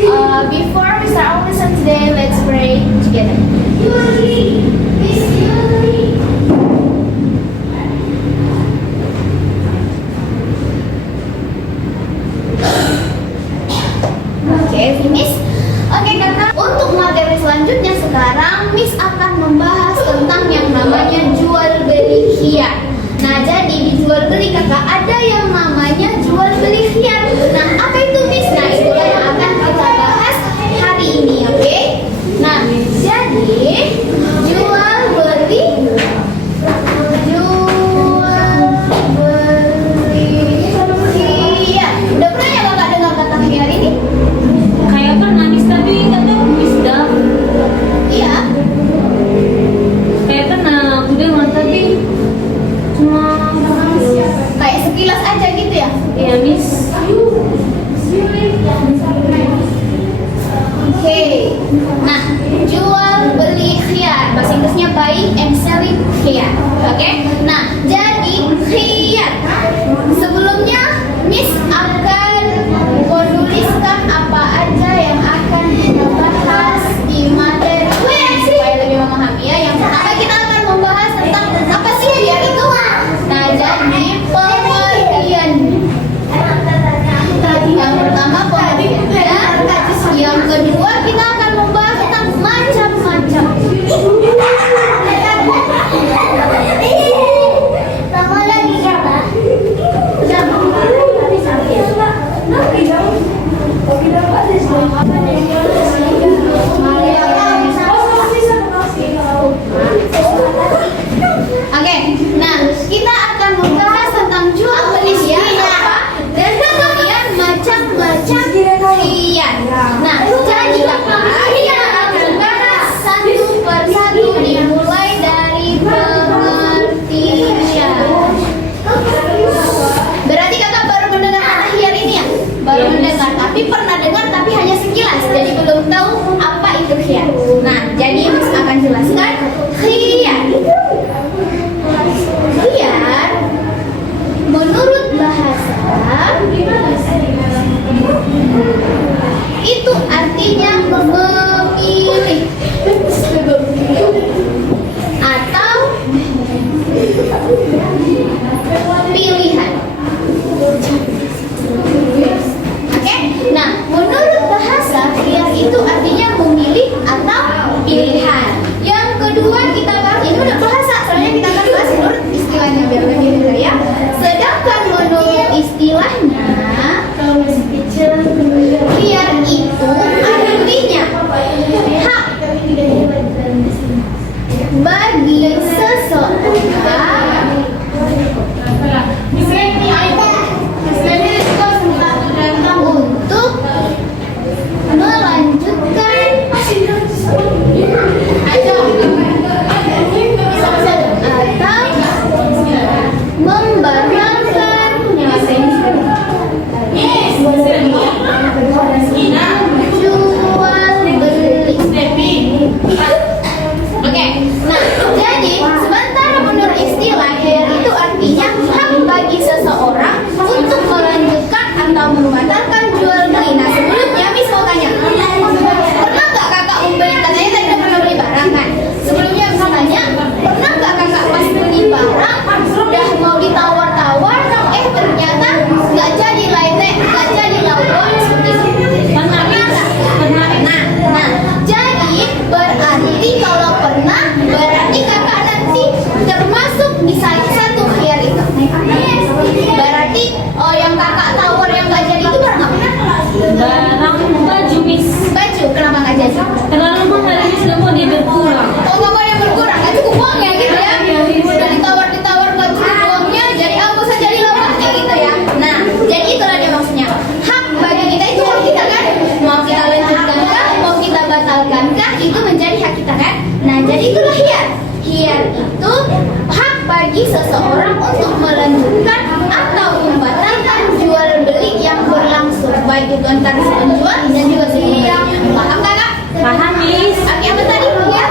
Before we start our lesson today, let's pray together. Oke, finish. Oke kakak, untuk materi selanjutnya sekarang Miss akan membahas tentang yang namanya jual beli hiar. Nah, jadi di jual beli kakak ada yang namanya jual beli hiar. Nah, apa itu Miss? Nah, itulah yang akan kita bahas hari ini, oke? Nah, jadi jual beli hiar. Udah pernah ya kakak dengar kata hiar ini? Kayak pernah Miss, tapi nggak tahu Miss dah. Iya. Kayak pernah aku dengar tapi cuma Kayak sekilas aja gitu ya? ya Miss. Oke. Nah, jual beli khiyar. Bahasa Inggrisnya buying and selling khiyar. Oke. Nah, jadi khiyar. Sebelumnya Miss akan menuliskan apa aja yang akan kita bahas di materi supaya lebih memahami ya. Yang pertama kita akan membahas tentang apa sih khiyar itu? Nah, jadi pengertian. Yang pertama pengertian, yang kedua kita akan membahas tentang macam-macam. Oke, nah kita akan membahas tentang jual beli hiar dan kemudian macam-macam hiar. Nah, jadi kakak kita akan bahas satu persatu dimulai dari pengertian. Berarti kakak baru mendengar kata hiar ini ya? Baru mendengar, tapi pernah dengar tapi hanya sekilas, jadi belum tahu apa itu hiar. Nah, jadi Mas akan jelaskan hiar. Hiar menurut bahasa itu artinya memilih atau pilihan. Oke, nah menurut bahasa hiar itu artinya memilih atau pilihan. Yang kedua kita bahas, ini udah bahasa, soalnya kita akan bahas menurut istilahnya biar lebih mudah ya. Sedangkan menurut istilahnya hiar itu artinya hak bagi seseorang untuk melanjutkan atau membatalkan jual beli. Oke, nah jadi sementara menurut istilah hiar itu artinya hak bagi seseorang untuk melanjutkan atau membatalkan jual beli. Nah sebelumnya Miss mau tanya, pernah nggak kakak membeli, katanya tadi udah pernah beli barang kan? Sebelumnya Miss tanya, pernah nggak kakak pas beli barang udah mau ditawar-tawar, ternyata nggak jadi lainnya, nggak jadi lawan seperti itu? Pernah nggak? Nah, jadi berarti kalau pernah, berarti kakak nanti termasuk di salah satu hiar itu. Berarti yang kakak tawar yang nggak jadi itu barang apa? Barang baju Miss. Baju, kenapa nggak jadi? Terlalu mahal Miss, nggak mau dia berkurang. Oh, nggak mau yang berkurang, nggak cukup uangnya gitu ya? Udah ditawar nggak cukup uangnya, jadi aku saja jadi lawan kayak gitu ya. Nah, jadi itulah dia maksudnya. Hak bagi kita itu hak kita kan? Mau kita lanjutkan kah? Mau kita batalkan kah? Itu menjadi hak kita kan? Nah, jadi itulah hiar. Hiar itu hak bagi seseorang untuk melanjutkan atau membatalkan jual beli yang berlangsung, baik itu antara si penjual dan juga si pembeli. Paham kakak? Paham Miss. Oke, apa tadi hiar?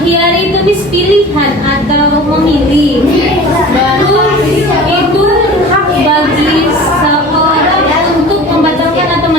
Hiar itu Miss pilihan atau memilih. Baru itu hak bagi seseorang untuk membatalkan atau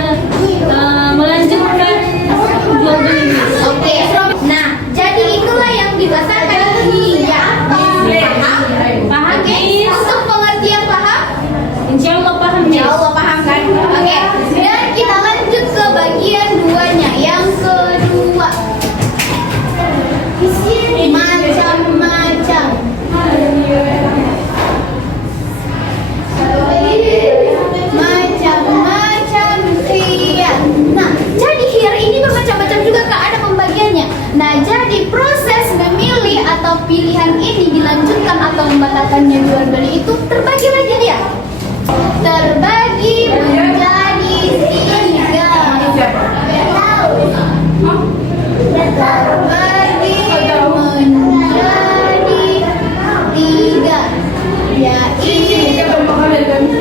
pilihan ini dilanjutkan atau membatalkannya jual beli itu terbagi lagi dia. Terbagi menjadi 3. Terbagi menjadi 3.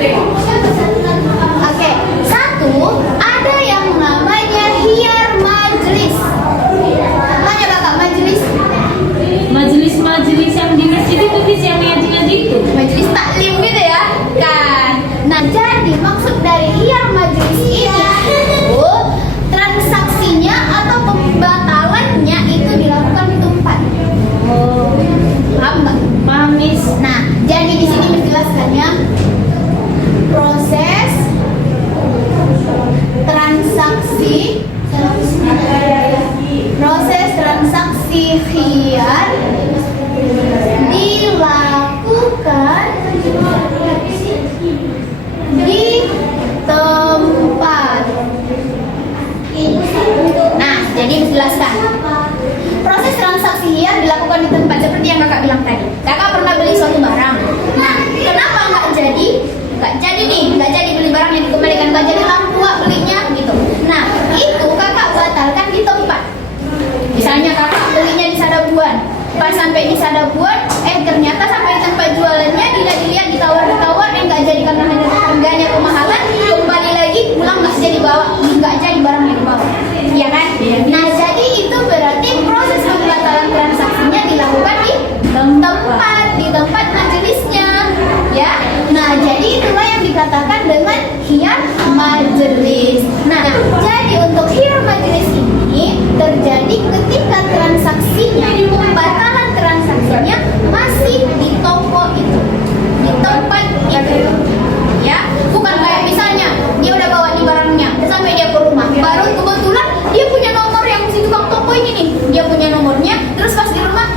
Yaitu oke, 1 ada yang namanya hiyar majelis. Tanya kakak, majelis? Majelis yang di masjid itu bis yang ngaji-ngaji itu. Majelis taklim gitu ya kan. Nah, jadi maksud dari hiyar majelis ini itu transaksinya atau pembatalannya itu dilakukan di tempat. Oh, Paham nggak? paham Miss. Nah, jadi di sini menjelaskannya proses transaksi khiyar dilakukan di tempat. Nah, jadi menjelaskan proses transaksi khiyar dilakukan di tempat seperti yang kakak bilang tadi. Kakak pernah beli suatu barang. Nah, kenapa nggak jadi? Nggak jadi beli barang yang dikembalikan, nggak jadi lampu belinya gitu. Nah, itu kakak batalkan di tempat. Misalnya kakak belinya di Sadabuan, pas sampai di Sadabuan, ternyata sampai di tempat jualannya tidak dilihat, ditawar, nggak jadi karena harganya kemahalan, kembali lagi pulang nggak jadi barang yang dibawa, iya kan? Nah, jadi itu berarti proses pembatalan transaksinya dilakukan di tempat majelisnya, ya. Nah, jadi itulah yang dikatakan dengan hiyar majelis. Nah, jadi untuk hiyar majelis ini terjadi ketika transaksinya, pembatalan transaksinya masih di toko itu, di tempat itu, ya. Bukan kayak misalnya dia udah bawa nih barangnya sampai dia ke rumah, baru kebetulan dia punya nomor yang si tukang toko ini nih, dia punya nomornya, terus pas di rumah,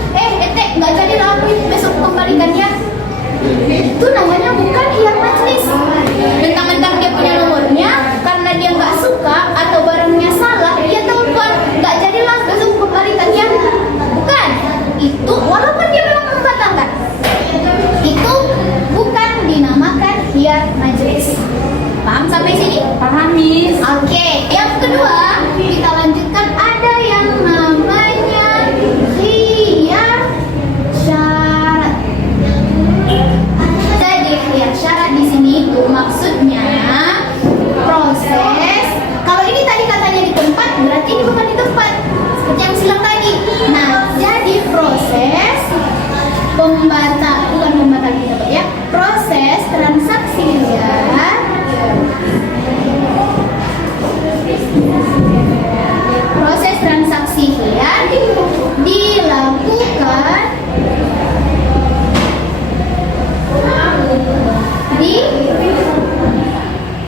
nggak jadi lah, aku besok kembalikan ya. Itu namanya bukan hiyar majelis. Mentang-mentang dia punya nomornya, karena dia nggak suka atau barangnya salah, dia telepon, nggak jadilah, besok kembalikan ya. Bukan. Itu walaupun dia memang membatalkan, itu bukan dinamakan hiyar majelis. Paham sampai sini? Paham Miss. Oke, yang kedua kita lanjutkan, ada yang namanya khiyar syarat. Jadi khiyar syarat di sini itu maksudnya proses. Kalau ini tadi katanya di tempat, berarti ini bukan di tempat. Seperti yang silang tadi. Nah, jadi proses bukan pembatal kita ya. Proses transaksi khiyar. Proses transaksi khiyar dilakukan di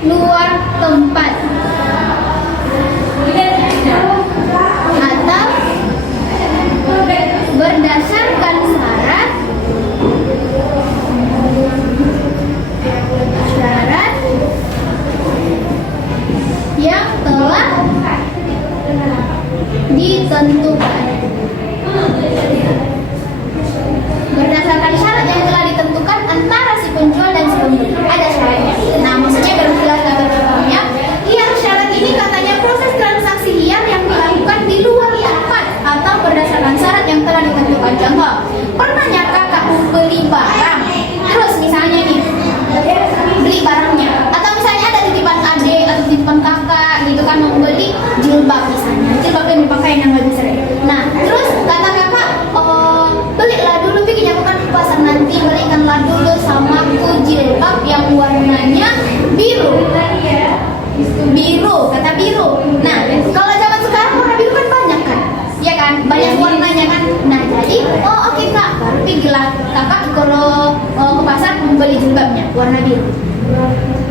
luar tempat atau berdasarkan syarat yang telah ditentukan. Berdasarkan syarat yang telah ditentukan antara si penjual dan si pembeli. Ada syaratnya. Nah, maksudnya berjelas katanya, hiyar syarat ini katanya proses transaksi hiyar yang dilakukan di luar tempat atau berdasarkan syarat yang telah ditentukan. Contoh, pernahnya kakak membeli barang, terus misalnya nih beli barangnya, atau misalnya ada titipan adik atau titipan kakak gitu kan, mau beli jilbab misalnya, jilbab yang dipakai yang lebih sering. Nah, terus kata kakak, belilah dulu, bikin aku kan pasar nanti, belikanlah dulu sama aku jilbab yang warnanya biru, kata biru. Nah, kalau zaman sekarang warna biru kan banyak kan, ya kan, banyak warnanya kan. Nah, jadi oke kak, baru pergilah kakak kalau ke pasar membeli jilbabnya warna biru.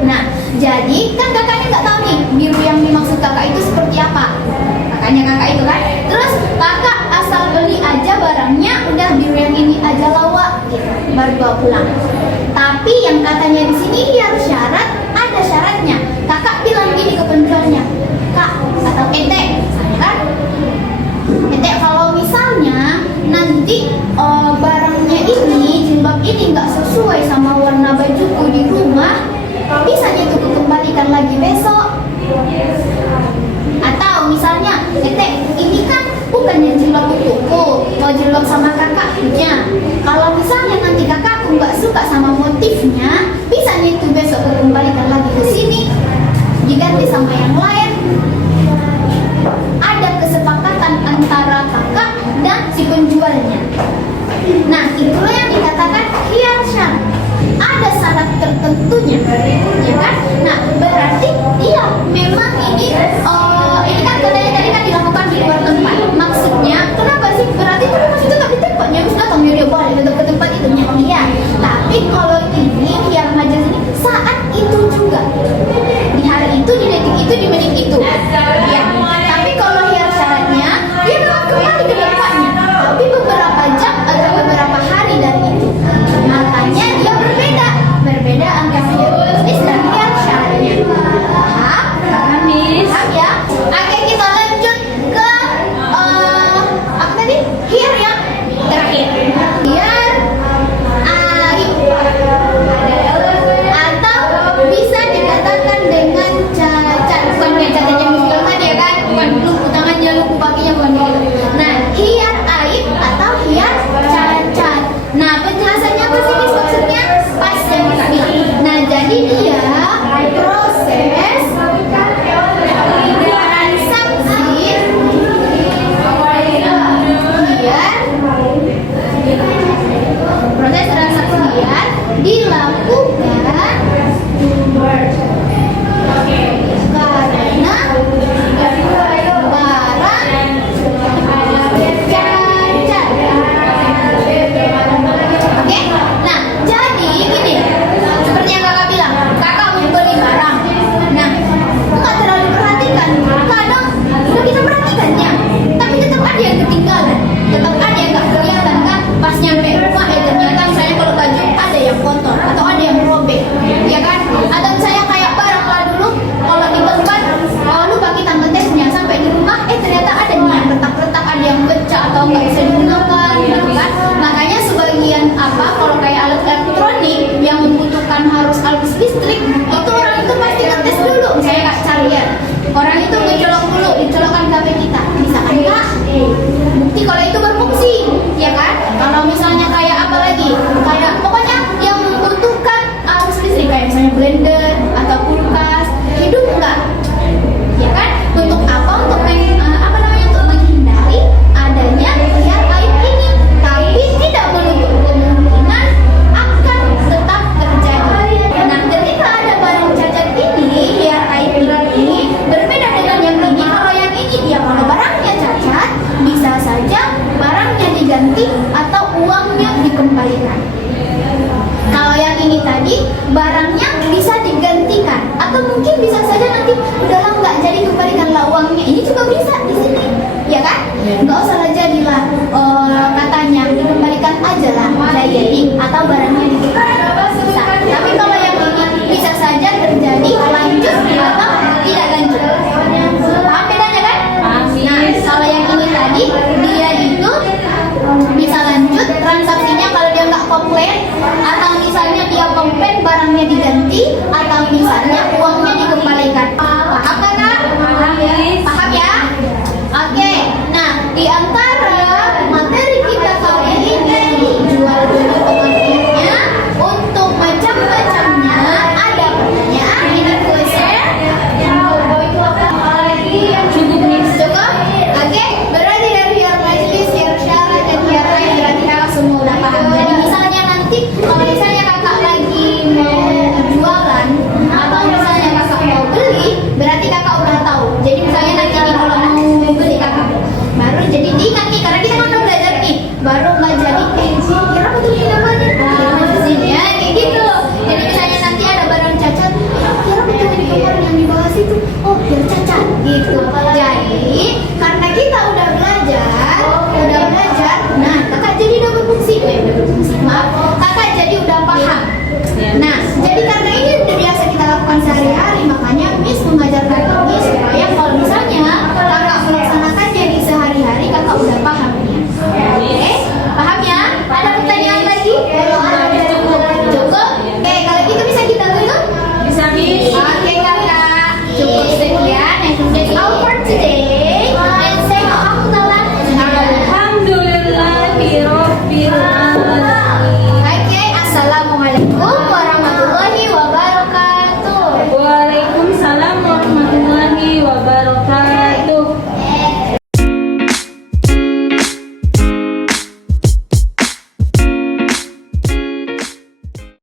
Nah, jadi kan kakaknya nggak tahu nih biru yang dimaksud kakak itu seperti apa, kakaknya kakak itu kan. Terus kakak asal beli aja barangnya, udah biru yang ini aja lawa gitu, baru bawa pulang. Tapi yang katanya di sini hiyar syarat, ada syaratnya. Kakak bilang gini ke penjualnya, kak atau kan, kalau misalnya nanti jilbab sama kakaknya. Kalau misalnya nanti kakakku nggak suka sama motifnya, bisa nih tuh besok aku kembalikan lagi ke sini, diganti sama yang lain. Ada kesepakatan antara kakak dan si penjualnya. Nah, itulah yang dikatakan khiyar syar'i. Ada syarat tertentunya, ya kan? Nah, berarti iya memang ini kan katanya tadi kan dilakukan di luar tempat. Maksudnya, kenapa sih? Berarti itu masih tetap di tempatnya, harus datang dia balik tetap ke tempat itu iya. Tapi kalau ini khiyar majaz ini saat itu juga, di hari itu, di detik itu, di menit itu, ya. Tapi kalau khiyar syaratnya, dia memang kembali ke tempatnya, tapi beberapa jam atau beberapa hari dari itu. Makanya dia berbeda antara khiyar majaz dan khiyar syaratnya. Paham? Miss. Paham ya? Oke, kita lanjut ke apa tadi? Khiyar yang terakhir. Khiyar aib atau bisa dikatakan dengan cacat. Bukan kayak cacat yang muskil tadi ya kan? Bukan lupu tangannya, lupu kakinya, bukan gitu. Nah, khiyar aib atau khiyar cacat. Nah, penjelasannya apa sih Miss maksudnya? Pas yang kita bilang. Nah, jadi dia proses transaksi khiyar dilakukan karena barang cacat. Oke, nah jadi gini, seperti yang kakak bilang, kakak mau beli barang. Nah, nggak terlalu perhatikan. Kadang udah kita perhatikannya, tapi tetap ada yang ketinggalan, tetap ada yang nggak kelihatan kan. Pas nyampe rumah, ternyata misalnya kalau baju ada yang kotor atau ada yang robek, ya kan? Atau misalnya kayak barang lah dulu, kalau di tempat lupa kita ngetesnya sampai di rumah, ternyata ada nih yang retak-retak, ada yang pecah atau nggak bisa digunakan, gitu kan? Makanya sebagian kalau kayak alat elektronik yang membutuhkan harus arus listrik, itu orang itu pasti ngetes dulu. Misalnya kak carian, orang itu ngecolok dulu, dicolokkan HP kita, misalkan kak, bukti kalau itu berfungsi, ya kan? Kalau misalnya kayak apa lagi, kayak pokoknya yang membutuhkan arus listrik kayak misalnya blender atau kulkas, hidup enggak? Ya kan? Untuk apa? Untuk untuk menghindari adanya khiyar aib ini, tapi tidak menutup kemungkinan akan tetap terjadi. Nah, ketika ada barang cacat ini, khiyar aib ini berbeda dengan yang ini. Kalau yang ini dia kalau barangnya cacat, bisa saja barangnya diganti atau uangnya dikembalikan. Kalau yang ini tadi barangnya bisa digantikan atau mungkin bisa saja nanti udahlah nggak jadi kembalikanlah uangnya. Ini juga bisa di sini, ya kan? Nggak usah lah jadilah